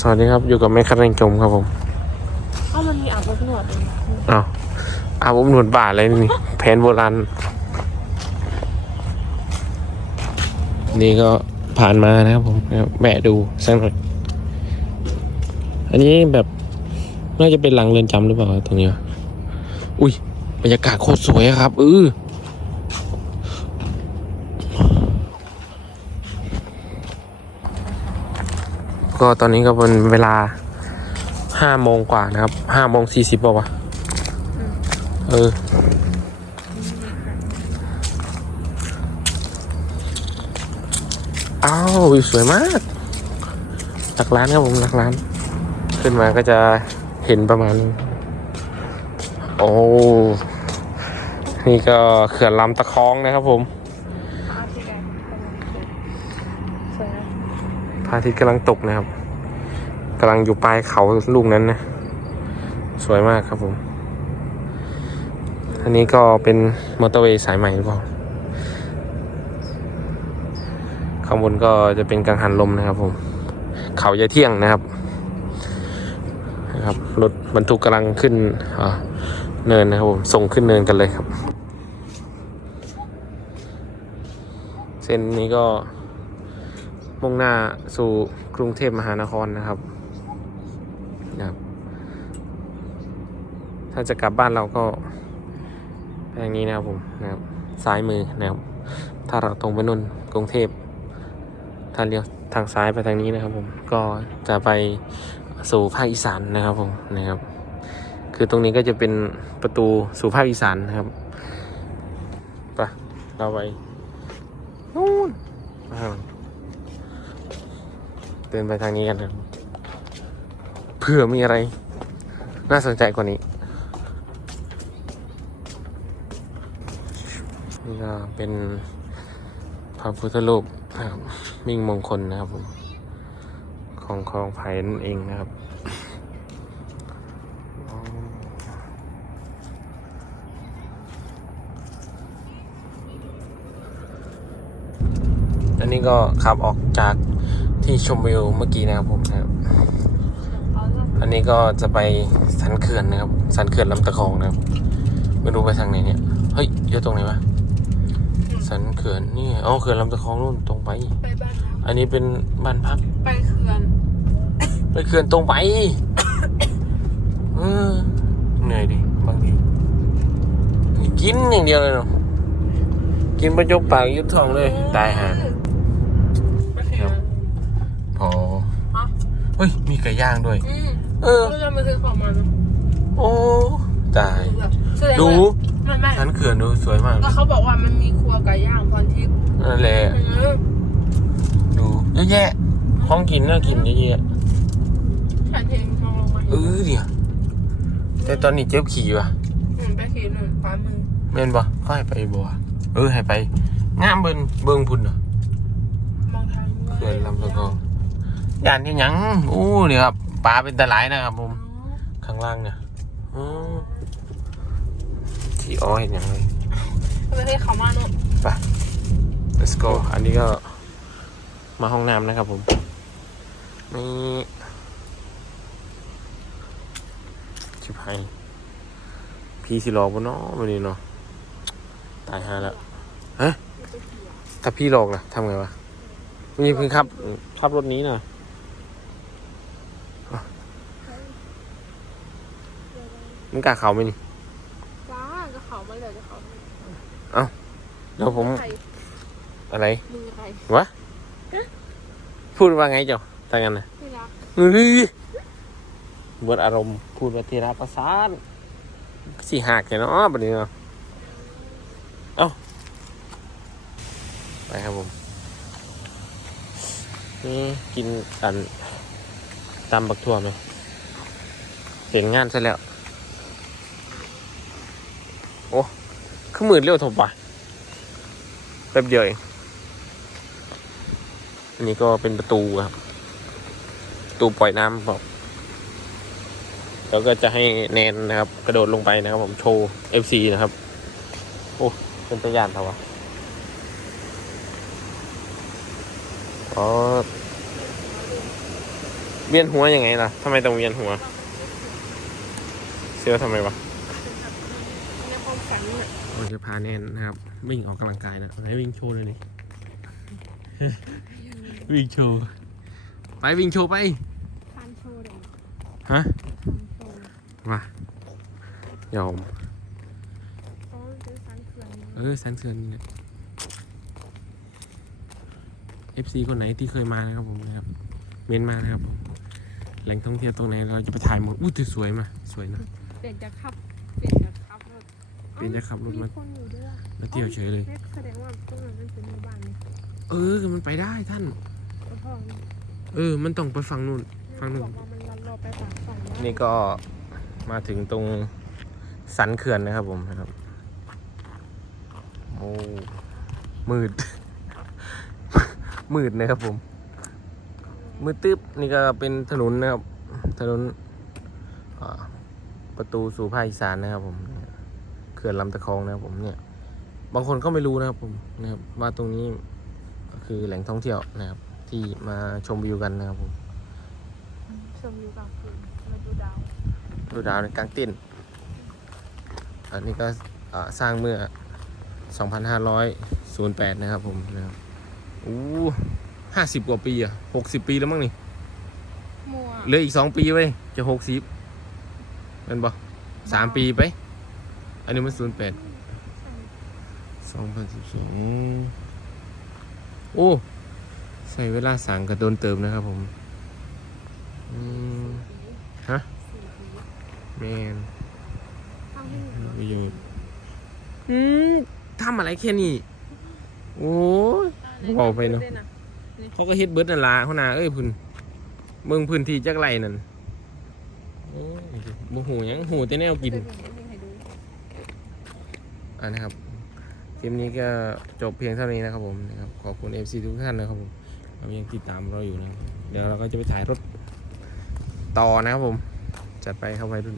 สวัสดีครับ อยู่กับแม่คันเร่งจมครับผมเอ้ามันมีอาบอบนวดด้วยนะอ้าวอาบอบนวดบาทอะไรนี่ แผนโบราณ นี่ก็ผ่านมานะครับผมแวะดูสักหน่อย อันนี้แบบน่าจะเป็นหลังเรือนจำหรือเปล่าตรงนี้วะอุ้ยบรรยากาศโคตรสวยอะครับเออ ก็ตอนนี้ก็เป็นเวลาห้าโมงกว่านะครับห้าโมงสี่สิบป่าวะเออ อ้าววิวสวยมาก หลักร้านครับผมหลักร้าน ขึ้นมาก็จะเห็นประมาณนี้โอ้ นี่ก็เขื่อนลำตะคองนะครับผม อาบที่แกสวยนะ พระอาทิตย์กำลังตกนะครับกำลังอยู่ปลายเขาลูกนั้นนะ สวยมากครับผม อันนี้ก็เป็นมอเตอร์เวย์สายใหม่หรือเปล่าข้างบนก็จะเป็นกังหันลมนะครับผม เขายะเที่ยงนะครับนะครับรถบรรทุกกำลังขึ้นเนินนะครับผมส่งขึ้นเนินกันเลยครับ เส้นนี้ก็ มุ่งหน้าสู่กรุงเทพมหานครนะครับนะครับถ้าจะกลับบ้านเราก็ไปทางนี้นะครับผมนะครับซ้ายมือนะครับ ถ้าเราตรงไปนู่นกรุงเทพถ้าเลี้ยวทางซ้ายไปทางนี้นะครับ ผมก็จะไปสู่ภาคอีสานนะครับผมนะครับ คือตรงนี้ก็จะเป็นประตูสู่ภาคอีสานนะครับไปเราไปนู่นมาข้างหลัง เดินไปทางนี้กันนะเผื่อมีอะไร น่าสนใจกว่านี้ นี่ก็เป็นพระพุทธรูปนะครับมิ่งมงคลนะครับผมของคลองไผ่นั่นเองนะครับอันนี้ก็ขับออกจาก ที่ชมวิวเมื่อกี้นะครับผมนะครับเขาจะอันนี้ก็จะไปสันเขื่อนนะครับ สันเขื่อนลำตะคองนะครับ ไม่รู้ไปทางไหนเนี่ย เฮ้ยเยอะตรงไหนวะ สันเขื่อนนี่อ๋อเขื่อนลำตะคองนู่นตรงไป ไปบ้านนะอันนี้เป็นบ้านพัก ไปเขื่อนไปเขื่อนตรงไปเออเหนื่อยดิบางทีกินอย่างเดียวเลยเนาะกินประจกปากยุดท้องเลย ตายห่า ไปเขื่อน พอ ฮะ เฮ้ย มีไก่ย่างด้วย อืมเออ เราจะไปซื้อของมาเนอะโอ้ตาย แบบแสดงดูว่าไม่ไม่สันเขื่อนดูสวยมากก็เขาบอกว่ามันมีครัวไก่ย่างพรทิพย์นั่นแหละอืมดูเยอะแยะของกินน่ากินเยอะแยะแผ่นเทมมองลงมาเออเดี๋ยวแต่ตอนนี้เจ็บขี่ว่ะอืมไปขี่หนึ่งขวามือเม่นบ่ก็ให้ไปบ่วะเออให้ไปงามเบิ่นเบิ่งพุ่นเนาะ มองทาง เขื่อนลำตะกอง ย่านที่หยังอู้นี่ครับปลาเป็นตะไลายนะครับผมข้างล่างเนี่ยอ๋อที่อ้อเห็นยังไงทำไมให้เขามาเนอะไป let's go อันนี้ก็มาห้องน้ำนะครับผมนี่ชิบหายพี่สิหลอกปะเนาะวันนี้เนาะตายฮาแล้วฮะถ้าพี่หลอกล่ะทำไงวะมีเพิ่งขับขับรถนี้นะอะ มึงกล้าเขาไหมนี่จ้าจะเขามาเลยจะเขามาเดี๋ยวผมใครอะไรมือใครวะพูดว่าไงเจ้าถ้างั้นนะที่รักเฮ้ยบดอารมณ์พูดว่าทีระประสานสี่หักแค่เนาะบัดนี้เนาะเอ้าไปครับผมนี่กินอันตำบักทั่วไหมเห็นงานเสร็จแล้ว โอ้ขึ้นมืดเร็วถบว่ะแป๊บเดียวเองอันนี้ก็เป็นประตูครับประตูปล่อยน้ำบอกแล้วก็จะให้แนนนะครับ กระโดดลงไปนะครับ ผมโชว์ FC นะครับ โอ้เป็นตะยานเถอะวะอ๋อเวียนหัวยังไงล่ะทำไมต้องเวียนหัว เสียวทำไมวะ ในความฝันน่ะเราจะพาแนนนะครับวิ่งออกกำลังกายนะให้วิ่งโชว์เลยนี่ วิ่งโชว์ ไปวิ่งโชว์ไปทานโชว์เดี๋ยวฮะทานโชว์มายอมอ๋อเป็นทานเขื่อนเออแซนเซินนี่นะ FC คนไหนที่เคยมานะครับผมนะครับ เมนมานะครับผมแหล่งท่องเที่ยวตรงไหนเราจะไปถ่ายหมดอู้แต่สวยมาสวยนะ เปลี่ยนจากขับเปลี่ยนจากขับรถ เปลี่ยนจากขับรถมาคนอยู่ด้วยมาเที่ยวเฉยเลยแม่แสดงว่าตรงนั้นมันเป็นหมู่บ้านนี่เออมันไปได้ท่าน กระท่อมนี่เออ มันต้องไปฝั่งนู่น ฟังหนึ่ง บอกว่ามันลัดรอไปฝั่งสองแล้วนี่ก็มาถึงตรงสันเขื่อนนะครับผมนะครับโอ้มืด มืดนะครับผม มืดตึ๊บนี่ก็เป็นถนนนะครับ ถนนอ่าประตูสู่ภาคอีสานนะครับผม เนี่ยเขื่อนลำตะคองนะครับผมเนี่ย บางคนก็ไม่รู้นะครับผมนะครับว่าตรงนี้ก็คือแหล่งท่องเที่ยวนะครับ ที่มาชมวิวกันนะครับผมชมวิวกลางคืนมาดูดาวดูดาวในกลางเต้นอันนี้ก็อ่าสร้างเมื่อ 2508 นะครับผมนะครับอู้ห้าสิบกว่าปีอะหกสิบปีแล้วมั้งนี่มัวเหลืออีกสองปีไว้ยจะหกสิบเป็นบ่สามปีไป อันนี้มันศูนย์แปดสองพันสิบสองโอ้ ใส่เวลาสั่งกระโดนเติมนะครับผมฮะแมนประโยชน์อืมทำอะไรแค่นี้ โอ้ยบอกไปเนอะเขาก็เฮ็ดเบิร์ดนั่นละเขานาเอ้ยพุ่นเมืองพื้นที่จักไรนั่นโอ้ยบ่หูยังหูแต่แนวกิน เดี๋ยวหนูให้ดูอ่านะครับคลิปนี้ก็จบเพียงเท่านี้นะครับผมนะครับขอบคุณ FC ทุกท่านนะครับผมเรายังติดตามเราอยู่นะ เดี๋ยวเราก็จะไปถ่ายรถต่อนะครับผม จัดไปเข้าไปรุ่น